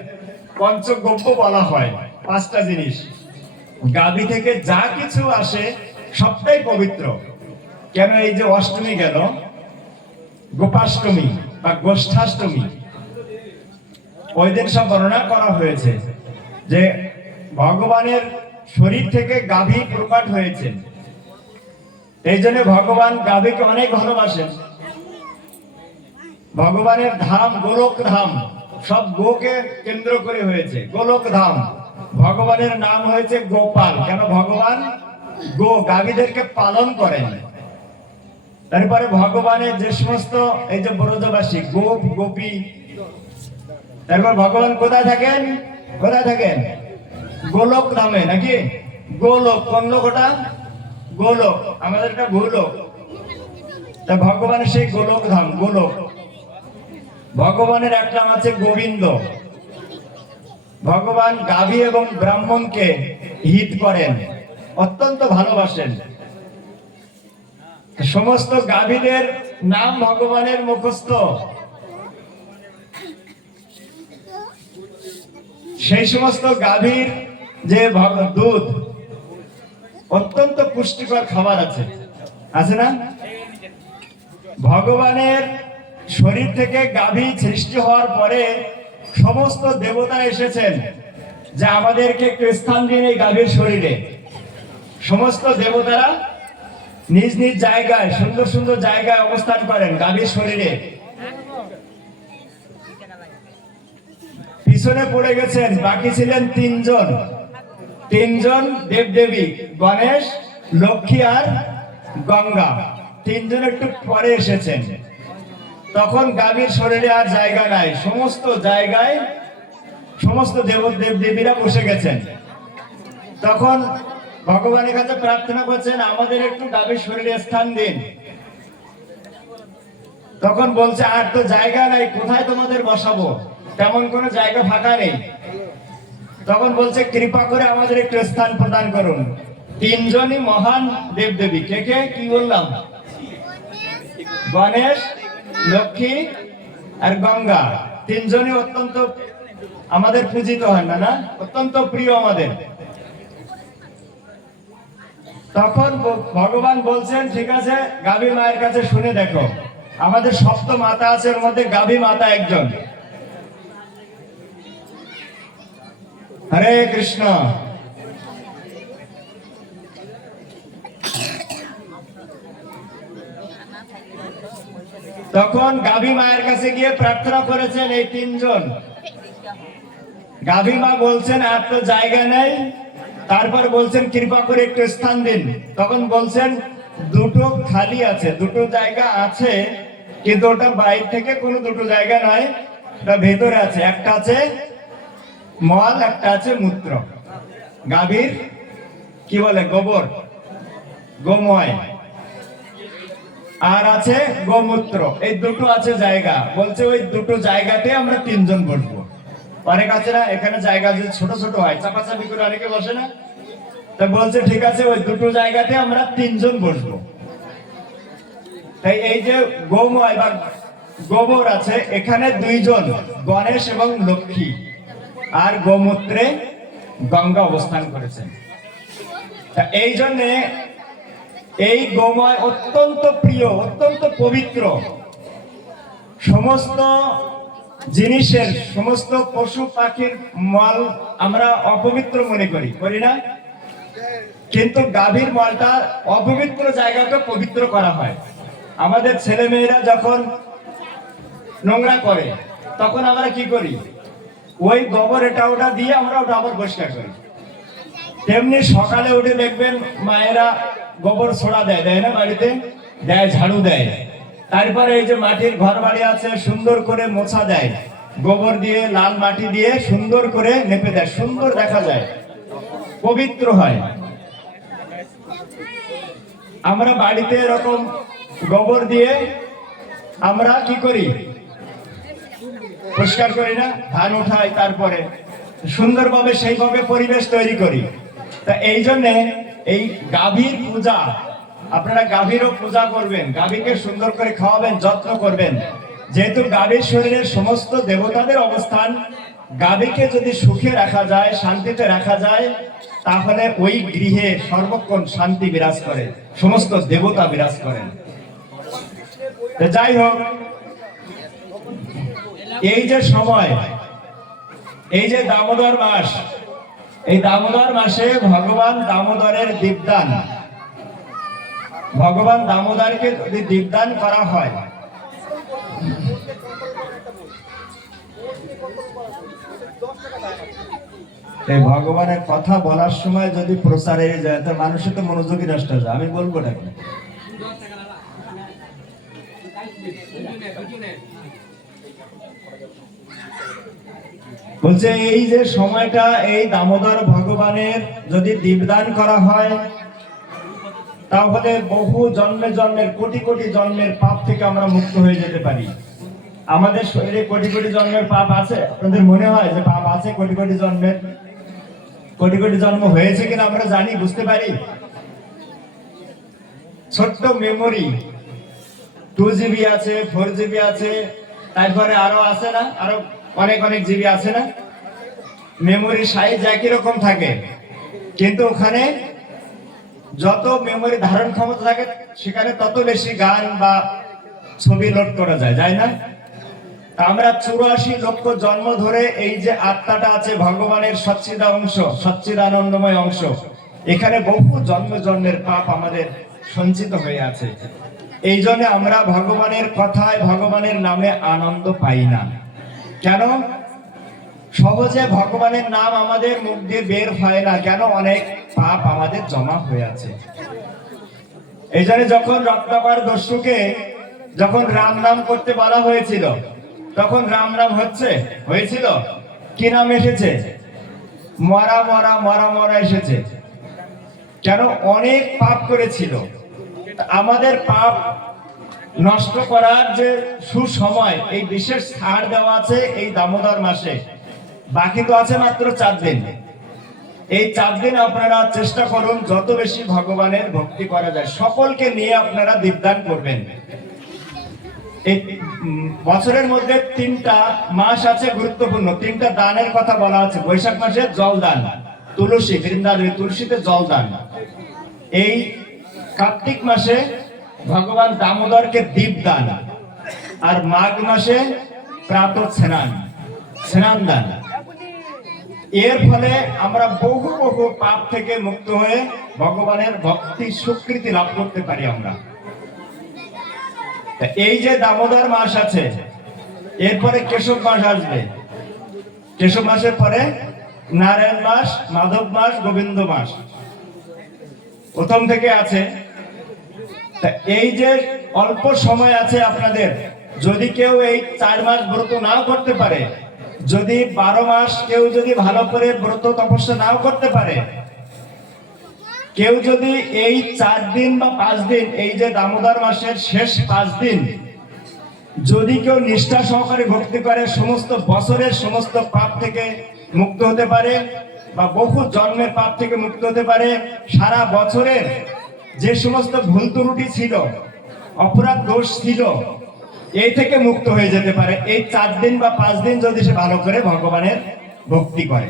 পঞ্চগব্য বলা হয়, 5টা জিনিস। গাভী থেকে যা কিছু আসে সবটাই পবিত্র। কেন? এই যে অষ্টমী গেল, গোপাষ্টমী বা গোষ্ঠাষ্টমী, ওই দিন সব বর্ণনা করা হয়েছে যে ভগবানের শরীর থেকে গাভী প্রকট হয়েছে। এই জন্য ভগবান গাভীকে অনেক ভালোবাসেন। ভগবানের ধাম গোলক ধাম, সব গোকে কেন্দ্র করে হয়েছে গোলক ধাম। ভগবানের নাম হয়েছে গোপাল। কেন? ভগবান গো গাভীদেরকে পালন করেন। তারপরে ভগবানের যে সমস্ত এই যে ব্রজবাসী গোপ গোপী, তারপর ভগবান কোথায় থাকেন? কোথায় থাকেন? গোলক ধামে, নাকি? গোলক, কোন লোক ওটা? গোলক, আমাদের এটা ভূলোক। তা ভগবানের সেই গোলক ধাম, গোলক। ভগবানের এক নাম আছে গোবিন্দ। ভগবান গাভী এবং ব্রাহ্মণকে হিত করেন, অত্যন্ত ভালোবাসেন। সমস্ত গাভীদের নাম ভগবানের মুখস্থ। সেই সমস্ত গাভীর যে দুধ অত্যন্ত পুষ্টিকর খাবার আছে, আছে না? ভগবানের শরীর থেকে গাভী সৃষ্টি হওয়ার পরে সমস্ত দেবতা এসেছেন যে আমাদেরকে একটু স্থান দিন এই গাভীর শরীরে। সমস্ত দেবতারা নিজ নিজ জায়গায়, সুন্দর সুন্দর জায়গায় অবস্থান করেন গাভীর শরীরে। পিছনে পড়ে গেছেন, বাকি ছিলেন 3 জন। 3 জন দেবদেবী, গণেশ, লক্ষ্মী আর গঙ্গা। 3 জন একটু পরে এসেছেন। তখন গাভীর শরীরে আর জায়গা নাই, সমস্ত জায়গায় সমস্ত দেবদেবীরা বসে গেছেন। তখন ভগবানের কাছে প্রার্থনা করছেন, আমাদের একটু গাভীর শরীরে স্থান দিন। তখন বলছে, আর তো জায়গা নাই, কোথায় তোমাদের বসাবো? তেমন কোনো জায়গা ফাঁকা নেই। তখন বলছে, কৃপা করে আমাদের একটু স্থান প্রদান করুন। 3 জনই মহান দেবদেবী। কে কে? কি বললাম? গণেশ, লক্ষ্মী আর গঙ্গা। 3 জনই অত্যন্ত আমাদের পূজিত হন, না? অত্যন্ত প্রিয় আমাদের। তখন ভগবান বলছেন, ঠিক আছে, গাভী মায়ের কাছে শুনে দেখো, আমাদের সপ্ত মাতা আছে, ওর মধ্যে গাভী মাতা একজন। হরে কৃষ্ণ। তখন গাভী মায়ের কাছে গিয়ে প্রার্থনা করেছেন এই 3 জন। গাভী মা বলছেন, আর তো জায়গা নেই। তারপর বলছেন, কৃপা করে একটু স্থান দিন। তখন বলছেন, 2টো খালি আছে, 2টো জায়গা আছে, কিন্তু ওটা বাইরে থেকে কোনো 2টো জায়গা নয়, ওটা ভেতরে আছে। একটা আছে মল, একটা আছে মূত্র। গাভীর কি বলে? গোবর, গোময়, আর আছে গোমূত্র। এই 2টো আছে জায়গা। বলছে ওই 2টো জায়গাতে আমরা 3 জন বসবো। অনেক আছে না, এখানে জায়গা যদি ছোট ছোট হয়, চাপাচাপি করে অনেকে বসে না? তা বলছে, ঠিক আছে, ওই 2টো জায়গাতে আমরা 3 জন বসবো। তাই এই যে গোময় বা গোবর আছে, এখানে 2 জন, গণেশ এবং লক্ষ্মী। আর গোমূত্রে গঙ্গা অবস্থান করেছেন। তা এই জন্যে এই গোময় অত্যন্ত প্রিয়, অত্যন্ত পবিত্র। সমস্ত জিনিসের, সমস্ত পশু পাখির মল আমরা অপবিত্র মনে করি, করি না? কিন্তু গাভীর মলটা অপবিত্র জায়গাকে পবিত্র করা হয়। আমাদের ছেলে মেয়েরা যখন নোংরা করে তখন আমরা কি করি? ওই গোবর এটা ওটা দিয়ে আমরা ওটা আবার পরিষ্কার করি। তেমনি সকালে উঠে দেখবেন মায়েরা গোবর ছোড়া দেয়, দেয় না? বাড়িতে দেয়, ঝাড়ু দেয়। তারপরে এই যে মাটির ঘর বাড়ি আছে সুন্দর করে মোছা দেয়, গোবর দিয়ে, লাল মাটি দিয়ে সুন্দর করে নেপে দেয়, সুন্দর দেখা যায়, পবিত্র হয়। আমরা বাড়িতে এরকম গোবর দিয়ে আমরা কি করি? পরিষ্কার করি না? ধান উঠাই, তারপরে সুন্দরভাবে সেইভাবে পরিবেশ তৈরি করি। তা এই জন্যে এই গাভীর পূজা, আপনারা গাভীরও পূজা করবেন, গাভীকে সুন্দর করে খাওয়াবেন, যত্ন করবেন। যেহেতু গাভীর শরীরের সমস্ত দেবতাদের অবস্থান, গাভীকে যদি সুখে রাখা যায়, শান্তিতে রাখা যায়, তাহলে ওই গৃহে সর্বক্ষণ শান্তি বিরাজ করে, সমস্ত দেবতা বিরাজ করেন। যাই হোক, এই যে সময়, এই যে দামোদর মাস, এই দামোদর মাসে ভগবান দামোদরের দীপদান, ভগবান দামোদরকে যদি দীপদান করা হয়, এই ভগবানের কথা বলার সময় যদি প্রচারে যায় তো মানুষের তো মনোযোগী নষ্ট হয়ে যায়। আমি বলবো না, বলছে এই যে সময়টা, এই দামোদর ভগবানের যদি দীপদান করা হয় তাহলে বহু জন্মে জন্মের, কোটি কোটি জন্মের পাপ থেকে আমরা মুক্ত হয়ে যেতে পারি। আমাদের শরীরে কোটি কোটি জন্মের পাপ আছে, আপনাদের মনে হয় যে পাপ আছে? কোটি কোটি জন্মের, কোটি কোটি জন্ম হয়েছে কিনা আমরা জানি, বুঝতে পারি? ছোট্ট মেমোরি 2 GB আছে, 4 GB আছে, তারপরে আরো আছে না, আরো অনেক অনেক জিবি আছে না? মেমোরি সাইজ একই রকম থাকে, কিন্তু ওখানে যত মেমোরি ধারণ ক্ষমতা থাকে সেখানে তত বেশি গান বা ছবি লোড করা যায়, যায় না? আমরা 84 লক্ষ জন্ম ধরে এই যে আত্মাটা আছে ভগবানের সচ্চিদা অংশ, সচ্চিদানন্দময় অংশ, এখানে বহু জন্ম জন্মের পাপ আমাদের সঞ্চিত হয়ে আছে। এই জন্য আমরা ভগবানের কথায়, ভগবানের নামে আনন্দ পাই না। কেন? সহজে ভগবানের নাম আমাদের মুখ দিয়ে বের হয় না। কেন? অনেক পাপ আমাদের জমা হয়ে আছে। এই জন্য যখন রত্নাকর দস্যুকে যখন রাম নাম করতে বলা হয়েছিল, তখন রাম নাম হয়েছিল? কি নাম এসেছে? মরা মরা মরা মরা এসেছে। কেন? অনেক পাপ করেছিল। আমাদের পাপ নষ্ট করার যে সুসময়, এই বিশেষ ছাড় দেওয়া আছে এই দামোদর মাসে। বাকি তো আছে মাত্র 4 দিন। এই 4 দিন আপনারা চেষ্টা করুন যত বেশি ভগবানের ভক্তি করা যায়। সকলকে নিয়ে আপনারা দীপদান করবেন। এই বছরের মধ্যে 3টা মাস আছে গুরুত্বপূর্ণ, 3টা দানের কথা বলা আছে। বৈশাখ মাসে জল দান, তুলসী, বৃন্দাবনী তুলসীতে জল দান। এই কার্তিক মাসে ভগবান দামোদরকে দীপ দান, আর মাঘ মাসে প্রাতঃ স্নান দান। এর ফলে আমরা বহু বহু পাপ থেকে মুক্ত হয়ে ভগবানের ভক্তি স্বীকৃতি লাভ করতে পারি আমরা। এই যে দামোদর মাস আছে, এরপরে কেশব মাস আসবে। কেশব মাসের পরে নারায়ণ মাস, মাধব মাস, গোবিন্দ মাস প্রথম থেকে আছে। এই যে অল্প সময় আছে আপনাদের, যদি কেউ এই 4 মাস ব্রত নাও করতে পারে, যদি 12 মাস কেউ যদি ভালো করে ব্রত তপস্যা নাও করতে পারে, কেউ যদি এই 4 দিন বা 5 দিন, এই যে দামোদর মাসের শেষ 5 দিন যদি কেউ নিষ্ঠা সহকারে ভক্তি করে, সমস্ত বছরের সমস্ত পাপ থেকে মুক্ত হতে পারে, বা বহু জন্মের পাপ থেকে মুক্ত হতে পারে। সারা বছরের যে সমস্ত ভুল ত্রুটি ছিল, অপরাধ দোষ ছিল, এই থেকে মুক্ত হয়ে যেতে পারে এই 4 দিন বা 5 দিন যদি সে ভালো করে ভগবানের ভক্তি করে।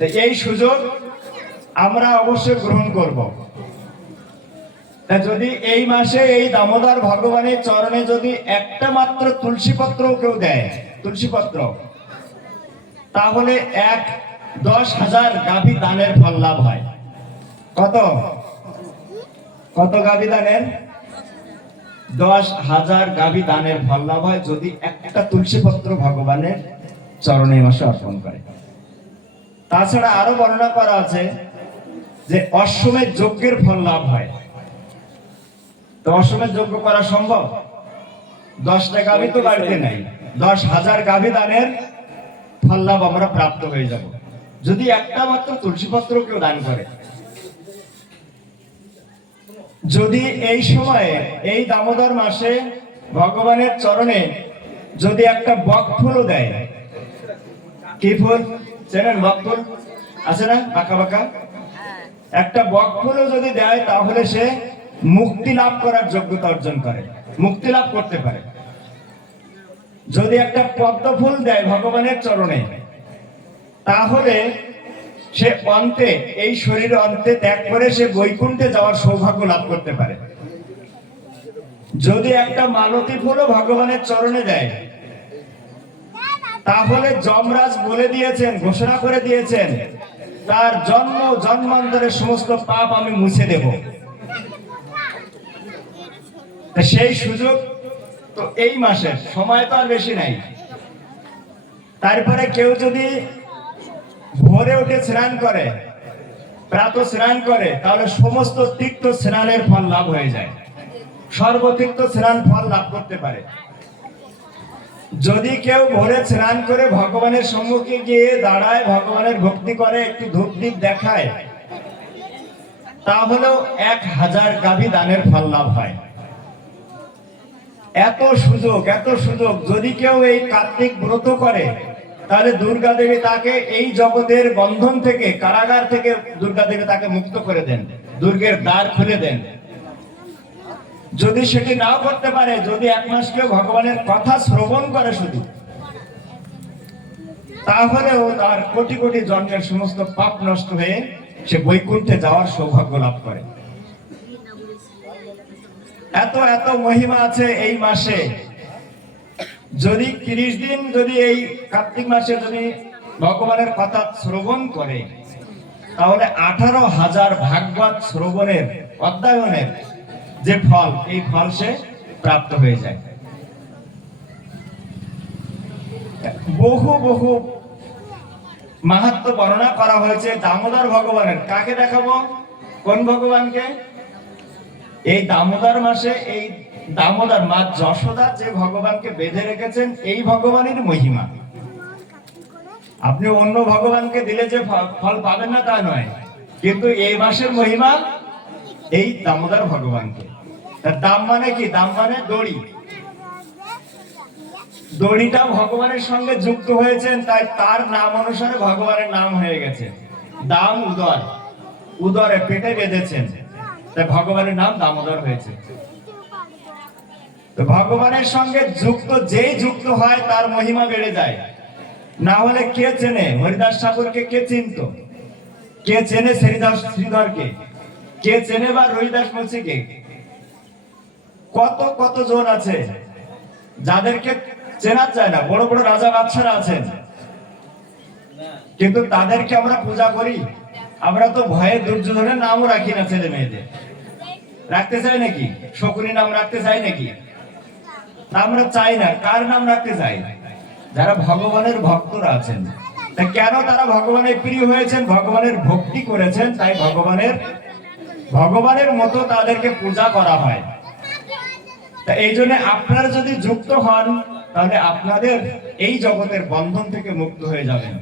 তো এই সুযোগ আমরা অবশ্যই গ্রহণ করব। তা যদি এই মাসে এই দামোদর ভগবানের চরণে যদি একটা মাত্র তুলসী পত্র কেউ দেয়, তুলসী পত্র, তাহলে 10,000 গাভী দানের ফল লাভ হয়। কত কত গাভী দানের? 10,000 গাভী দানের ফল লাভ হয় যদি একটা তুলসী পত্র ভগবানের চরণে এই মাসে অর্পণ করে। তাছাড়া আরো বর্ণনা করা আছে যে অশ্বমেধ যজ্ঞের ফল লাভ হয়। তো অশ্বমেধ যজ্ঞ করা সম্ভব? 10টা গাভী তো বাড়িতে নাই, 10,000 গাভী দানের ফল লাভ আমরা প্রাপ্ত হয়ে যাব যদি একটা মাত্র তুলসী পত্র কেউ দান করে। যদি এই সময়ে এই দামোদর মাসে ভগবানের চরণে যদি একটা বক ফুলও দেয়, কি ফুল চেনেন? বক ফুল আছে না, বাঁকা বাঁকা, একটা বক ফুলও যদি দেয় তাহলে সে মুক্তি লাভ করার যোগ্যতা অর্জন করে, মুক্তি লাভ করতে পারে। যদি একটা পদ্ম ফুল দেয় ভগবানের চরণে, তাহলে সে অন্তে, এই শরীর অন্তে ত্যাগ করে সে বৈকুণ্ঠে যাওয়ার সৌভাগ্য লাভ করতে পারে। যদি একটা মালতী ফুলও ভগবানের চরণে দেয়, তাহলে যমরাজ বলে দিয়েছেন, ঘোষণা করে দিয়েছেন, তার জন্ম জন্মান্তরের সমস্ত পাপ আমি মুছে দেব। সেই সুযোগ তো এই মাসের সময় তো আর বেশি নাই। তারপরে কেউ যদি ভোরে উঠে স্নান করে, প্রাত স্নান করে, তাহলে সমস্ত তীর্থ স্নানের ফল লাভ হয়ে যায়, সর্বতীর্থ স্নান ফল লাভ করতে পারে। যদি কেউ ভোরে স্নান করে ভগবানের সম্মুখে গিয়ে দাঁড়ায়, ভগবানের ভক্তি করে, একটু ধূপ দীপ দেখায়, তাহলেও 1,000 গাভী দানের ফল লাভ হয়। এত সুযোগ, এত সুযোগ। যদি কেউ এই কার্তিক ব্রত করে, তাহলে দুর্গা দেবী তাকে এই জগতের বন্ধন থেকে, কারাগার থেকে দুর্গা দেবী তাকে মুক্ত করে দেন, দুর্গের দ্বার খুলে দেন। যদি সেটি নাও করতে পারে, যদি 1 মাস কেউ ভগবানের কথা শ্রবণ করে শুধু, তাহলেও তার কোটি কোটি জন্মের সমস্ত পাপ নষ্ট হয়ে সে বৈকুণ্ঠে যাওয়ার সৌভাগ্য লাভ করে। এত এত মহিমা আছে এই মাসে। যদি 30 দিন যদি এই কার্তিক মাসে যদি ভগবানের কথা শ্রবণ করে, তাহলে 18,000 ভাগবত শ্রবণের, অধ্যয়নের যে ফল, এই ফল সে প্রাপ্ত হয়ে যায়। বহু বহু মাহাত্ম্য বর্ণনা করা হয়েছে দামোদর ভগবানের। কাকে দেখাবো? কোন ভগবানকে? এই দামোদর মাসে এই দামোদর মা যশোদা যে ভগবানকে বেঁধে রেখেছেন, এই ভগবানের মহিমা। আপনি অন্য ভগবানকে দিলে যে ফল পাবেন না তা নয়, কিন্তু এই মাসের মহিমা এই দামোদর ভগবানকে। তার দাম মানে কি? দাম মানে দড়ি। দড়িটা ভগবানের সঙ্গে যুক্ত হয়েছেন, তাই তার নাম অনুসারে ভগবানের নাম হয়ে গেছে দাম উদর। উদরে পেটে বেঁধেছেন, তাই ভগবানের নাম দামোদর হয়েছে। তো ভগবানের সঙ্গে যুক্ত যেই যুক্ত হয় তার মহিমা বেড়ে যায়। না হলে কে চেনে হরিদাস ঠাকুরকে? কে চিনত? কে চেনে শ্রীধরকে? কে চেনে বা রবিদাস মুন্সিকে? কত কত জন আছে যাদেরকে চেনা যায় না। বড় বড় রাজা বাদশারা আছেন, কিন্তু তাদেরকে আমরা পূজা করি। আমরা তো ভয়ে দুর্যোধনের নামও রাখি না ছেলে মেয়েদের। রাখতে চাই নাকি? শকুনি নাম রাখতে চাই নাকি? আমরা চাই না। কার নাম রাখতে চাই? যারা ভগবানের ভক্তরা আছেন। কেন তারা ভগবানের প্রিয় হয়েছেন? ভগবানের ভক্তি করেছেন, তাই ভগবানের মতো তাদেরকে পূজা করা হয়। তা এই জন্য আপনারা যদি যুক্ত হন, তাহলে আপনাদের এই জগতের বন্ধন থেকে মুক্ত হয়ে যাবেন,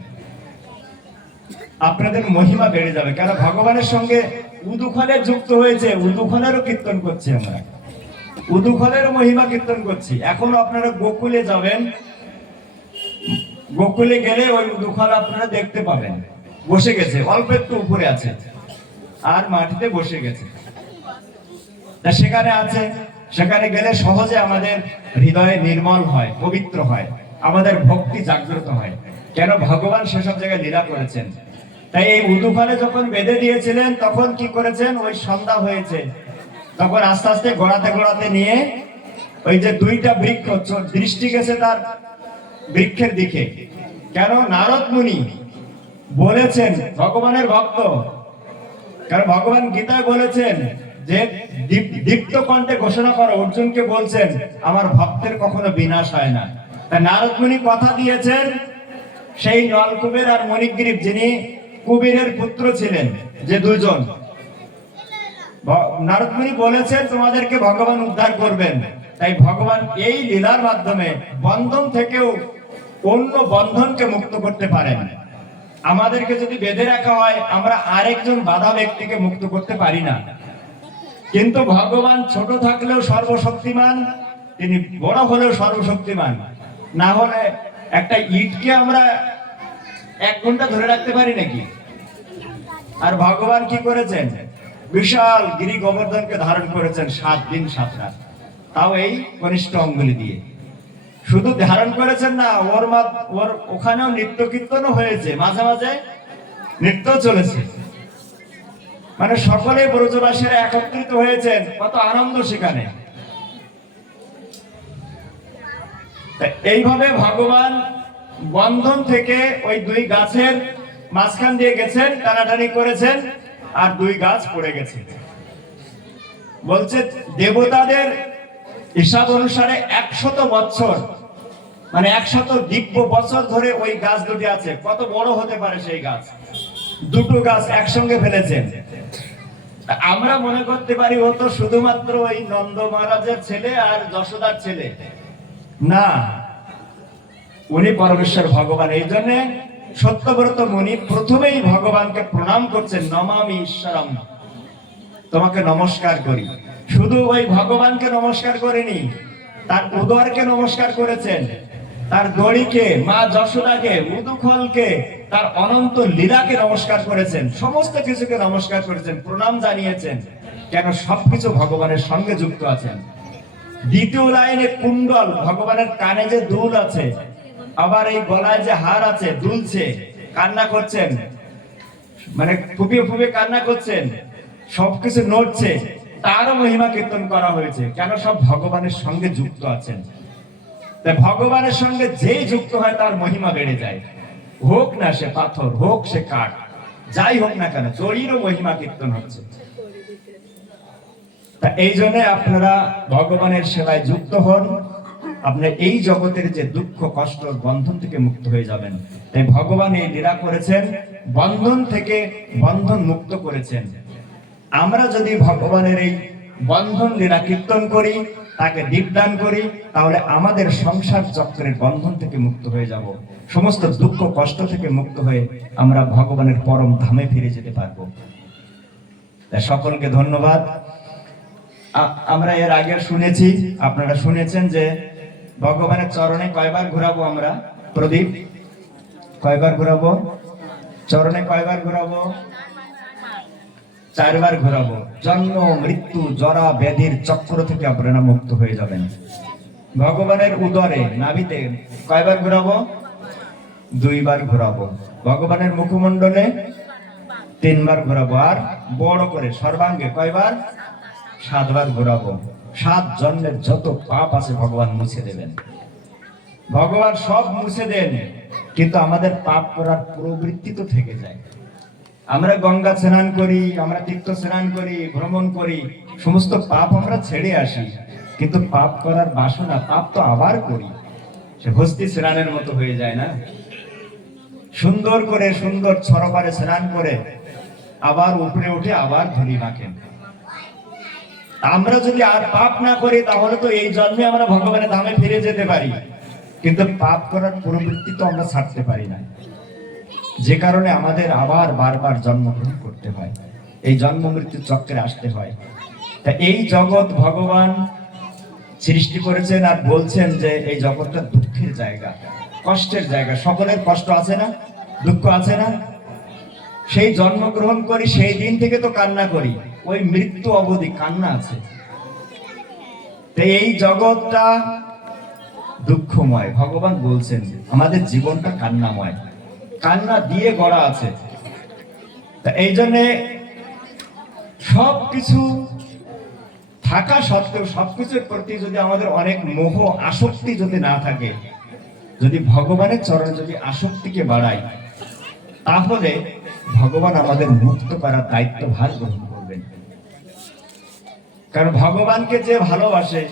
আপনাদের মহিমা বেড়ে যাবে। কেন? ভগবানের সঙ্গে উদুখলে যুক্ত হয়েছে। উদুখলেরও কীর্তন করছি আমরা, উদুখলের মহিমা কীর্তন করছি। এখন আপনারা গোকুলে যাবেন, গোকুলে গেলে ওই উদুখল আপনারা দেখতে পাবেন, বসে গেছে, অল্প একটু উপরে আছে আর মাটিতে বসে গেছে। তা সেখানে আছে, সেখানে গেলে সহজে আমাদের হৃদয়ে নির্মল হয়, পবিত্র হয়, আমাদের ভক্তি জাগ্রত হয়। কেন? ভগবান সেসব জায়গায় লীলা করেছেন। তাই এই উদুফালে যখন বেঁধে দিয়েছিলেন তখন কি করেছেন, ওই সন্ধ্যা হয়েছে তখন আস্তে আস্তে ঘোরাতে ঘোরাতে নিয়ে ওই যে দুইটা বৃক্ষ দৃষ্টি গেছে তার বৃক্ষের দিকে। কেন? নারদ মুনি বলেছেন, ভগবানের ভক্ত, কারণ ভগবান গীতায় বলেছেন যে দীপ্ত কণ্ঠে ঘোষণা করো, অর্জুনকে বলছেন আমার ভক্তের কখনো বিনাশ হয় না। তাই নারদ মুনি কথা দিয়েছেন, সেই নলকুবের আর মণিগ্রীব যিনি কুবেরের পুত্র ছিলেন, যে দুজন, নারদ মুনি বলেছেন তোমাদেরকে ভগবান উদ্ধার করবেন। তাই ভগবান এই লীলার মাধ্যমে বন্ধন থেকেও অন্য বন্ধনকে মুক্ত করতে পারেন। আমাদেরকে যদি বেঁধে রাখা হয়, আমরা আরেকজন বাধা ব্যক্তিকে মুক্ত করতে পারি না। কিন্তু ভগবান ছোট থাকলেও সর্বশক্তিমান, তিনি বড় হলেও সর্বশক্তিমান। না হলে একটা ইটকে আমরা 1 ঘন্টা ধরে রাখতে পারি নাকি? আর ভগবান কি করেছেন, বিশাল গিরি গোবর্ধনকে ধারণ করেছেন 7 দিন 7 রাত, তাও এই কনিষ্ঠ অঙ্গুলি দিয়ে। শুধু ধারণ করেছেন না, ওর ওখানেও নৃত্য কীর্তনও হয়েছে, মাঝে মাঝে নৃত্য চলেছে। মানে সকলে ব্রজবাসীরা একত্রিত হয়েছেন, কত আনন্দ সেখানে। এইভাবে ভগবান বন্ধন থেকে ওই 2 গাছের মাঝখান দিয়ে গেছেন, টানাটানি করেছেন, আর 2 গাছ পড়ে গেছে। বলছে দেবতাদের হিসাব অনুসারে 100 বছর, মানে 100 দিব্য বছর ধরে ওই গাছ দুটি আছে। কত বড় হতে পারে সেই গাছ? 2টো গাছ একসঙ্গে ফেলেছেন। আমরা মনে করতে পারি ও তো শুধুমাত্র ওই নন্দ মহারাজের ছেলে আর যশোদার ছেলে। না, উনি পরমেশ্বর ভগবান। এই জন্য সত্যব্রত মুনি প্রথমেই ভগবানকে প্রণাম করছেন, নমামি ঈশ্বরম, তোমাকে নমস্কার করি। শুধু ওই ভগবানকে নমস্কার করেনি, তার উদরকে নমস্কার করেছেন, তার দড়িকে, মা যশোদাকে, উদুখলকে, তার অনন্ত লীলাকে নমস্কার করেছেন, সমস্ত কিছুকে নমস্কার করেছেন, প্রণাম জানিয়েছেন। কেন? সবকিছু ভগবানের সঙ্গে যুক্ত আছেন। দ্বিতীয় লাইনে কুণ্ডল, ভগবানের কানে যে দুল আছে, আবার এই গলায় যে হার আছে, দুলছে, কান্না করছেন, মানে ফুপিয়ে ফুপিয়ে কান্না করছেন, সবকিছু নড়ছে, তারও মহিমা কীর্তন করা হয়েছে। কেন? সব ভগবানের সঙ্গে যুক্ত আছেন। তাই ভগবানের সঙ্গে যেই যুক্ত হয় তার মহিমা বেড়ে যায়। হোক না সে পাথর, হোক সে কাঠ, যাই হোক না কেন, জড়িরও মহিমা কীর্তন হচ্ছে। তা এই জন্য আপনারা ভগবানের সেবায় যুক্ত হন, আপনার এই জগতের যে দুঃখ কষ্ট বন্ধন থেকে মুক্ত হয়ে যাবেন। তাই ভগবান এই লীলা করেছেন, বন্ধন থেকে বন্ধন মুক্ত করেছেন। আমরা যদি ভগবানের এই বন্ধন লীলা কীর্তন করি, তাকে দীপদান করি, তাহলে আমাদের সংসার চক্রের বন্ধন থেকে মুক্ত হয়ে যাব, সমস্ত দুঃখ কষ্ট থেকে মুক্ত হয়ে আমরা ভগবানের পরম ধামে ফিরে যেতে পারবো। সকলকে ধন্যবাদ। আমরা এর আগে শুনেছি, আপনারা শুনেছেন যে ভগবানের চরণে কয়বার ঘোরাবো আমরা? প্রদীপ কয়বার ঘোরাবো? চরণে কয়বার ঘোরাবো? 4 বার ঘোরাবো। জন্ম মৃত্যু জরা ব্যাধির চক্র থেকে আপনারা মুক্ত হয়ে যাবেন। ভগবানের উদরে নাভিতে কয়বার ঘোরাবো? 2 বার ঘোরাবো। ভগবানের মুখমণ্ডলে 3 বার ঘোরাবো। আর বড় করে সর্বাঙ্গে কয়বার? 7 বার ঘোরাবো। 7 জন্মের যত পাপ আছে ভগবান মুছে দেবেন। ভগবান সব মুছে দেন, কিন্তু আমাদের পাপ করার প্রবৃত্তি তো থেকে যায়। আমরা গঙ্গা স্নান করি, আমরা তীর্থ স্নান করি, ভ্রমণ করি, সমস্ত পাপ আমরা ছেড়ে আসি, কিন্তু পাপ করার বাসনা, পাপ তো আবার করি। সে হস্তি স্নানের মতো হয়ে যায় না? সুন্দর করে, সুন্দর ছরপারে স্নান করে আবার উপরে উঠে আবার ধুলি মাখেন। আমরা যদি আর পাপ না করি, তাহলে তো এই জন্মে আমরা ভগবানের ধামে ফিরে যেতে পারি, কিন্তু পাপ করার প্রবৃত্তি তো আমরা ছাড়তে পারি না, যে কারণে আমাদের আবার বারবার জন্মগ্রহণ করতে হয়, এই জন্ম মৃত্যু চক্রে আসতে হয়। তা এই জগৎ ভগবান সৃষ্টি করেছেন আর বলছেন যে এই জগৎটা দুঃখের জায়গা, কষ্টের জায়গা। সকলের কষ্ট আছে না? দুঃখ আছে না? সেই জন্মগ্রহণ করি, সেই দিন থেকে তো কান্না করি, ওই মৃত্যু অবধি কান্না আছে। এই জগৎটা দুঃখময়। ভগবান বলছেন আমাদের জীবনটা কান্নাময়, কান্না দিয়ে গড়া আছে। তা এই জন্যে সবকিছু থাকা সত্ত্বেও সবকিছুর প্রতি যদি আমাদের অনেক মোহ আসক্তি যদি না থাকে, যদি ভগবানের চরণে যদি আসক্তিকে বাড়াই, তাহলে ভগবান আমাদের মুক্ত করার দায়িত্বভার গ্রহণ করবেন। কারণ ভগবানকে যে ভালোবাসে,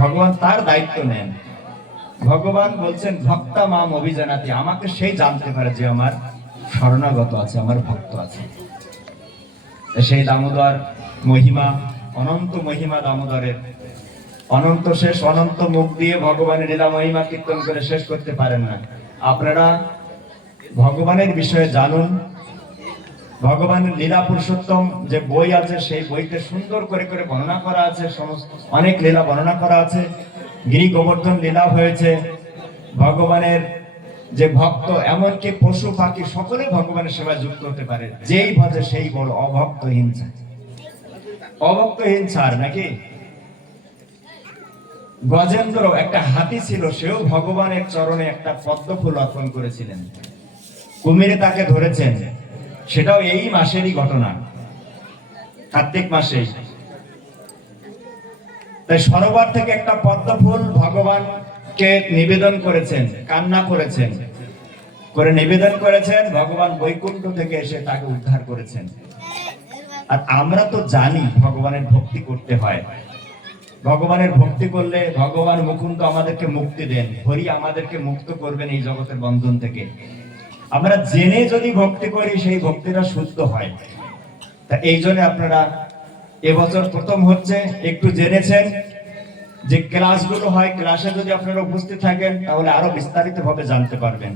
ভগবান তার দায়িত্ব নেন। ভগবান বলছেন ভক্তা মাম অভিজানাতি, আমাকে সেই জানতে পারে যে আমার শরণাগত আছে, আমার ভক্ত আছে। সেই দামোদর মহিমা, অনন্ত মহিমা দামোদরের, অনন্ত শেষ, অনন্ত মুখ দিয়ে ভগবানের লীলা মহিমা কীর্তন করে শেষ করতে পারেন না। আপনারা ভগবানের বিষয়ে জানুন। ভগবানের লীলা পুরুষোত্তম যে বই আছে, সেই বইতে সুন্দর করে করে বর্ণনা করা আছে, সমস্ত অনেক লীলা বর্ণনা করা আছে। গিরি গোবর্ধন লীলা হয়েছে। ভগবানের যে ভক্ত, এমনকি পশু পাখি সকলে ভগবানের সেবায় যুক্ত হতে পারে। যেই ভজে সেই বড়, অভক্তহীন ছাড়, অভক্তহীন ছাড় নাকি। গজেন্দ্র একটা হাতি ছিল, সেও ভগবানের চরণে একটা পদ্ম ফুল অর্পণ করেছিলেন। কুমিরে তাকে ধরেছেন, সেটাও এই মাসেরই ঘটনা, কার্তিক মাসে। তাই সরোবর থেকে একটা পদ্ম ফুল ভগবানকে নিবেদন করেছেন, কান্না করেছেন, করে নিবেদন করেছেন। ভগবান বৈকুণ্ঠ থেকে এসে তাকে উদ্ধার করেছেন। আর আমরা তো জানি ভগবানের ভক্তি করতে হয়। ভগবানের ভক্তি করলে ভগবান মুকুন্দ আমাদেরকে মুক্তি দেন, হরি আমাদেরকে মুক্ত করবেন এই জগতের বন্ধন থেকে। আমরা জেনে যদি ভক্তি করি, সেই ভক্তিটা শুদ্ধ হয়। তা এই জন্য আপনারা এবছর প্রথম হচ্ছে, একটু জেনেছেন যে ক্লাসগুলো হয়, ক্লাসে যদি আপনারা উপস্থিত থাকেন তাহলে আরো বিস্তারিত ভাবে জানতে পারবেন।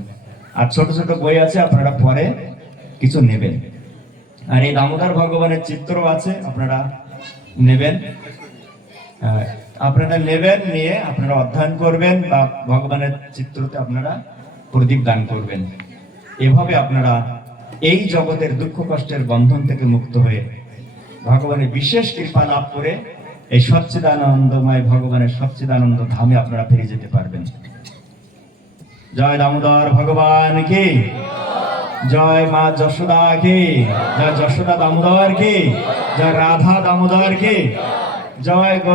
আর ছোট ছোট বই আছে, আপনারা পরে কিছু নেবেন। আর এই দামোদর ভগবানের চিত্র আছে, আপনারা নেবেন। আপনারা নেবেন, নিয়ে আপনারা অধ্যয়ন করবেন বা ভগবানের চিত্রতে আপনারা প্রদীপ দান করবেন। এভাবে আপনারা এই জগতের দুঃখ কষ্টের বন্ধন থেকে মুক্ত হয়ে ভগবানের বিশেষ কৃপা লাভ করে এই সচ্চিদানন্দময় ভগবানের সচ্চিদানন্দ ধামে আপনারা ফিরে যেতে পারবেন। জয় দামোদর ভগবান কি, জয় মা যশোদা কি, জয় যশোদা দামোদর কি, জয় রাধা দামোদর কি, জয়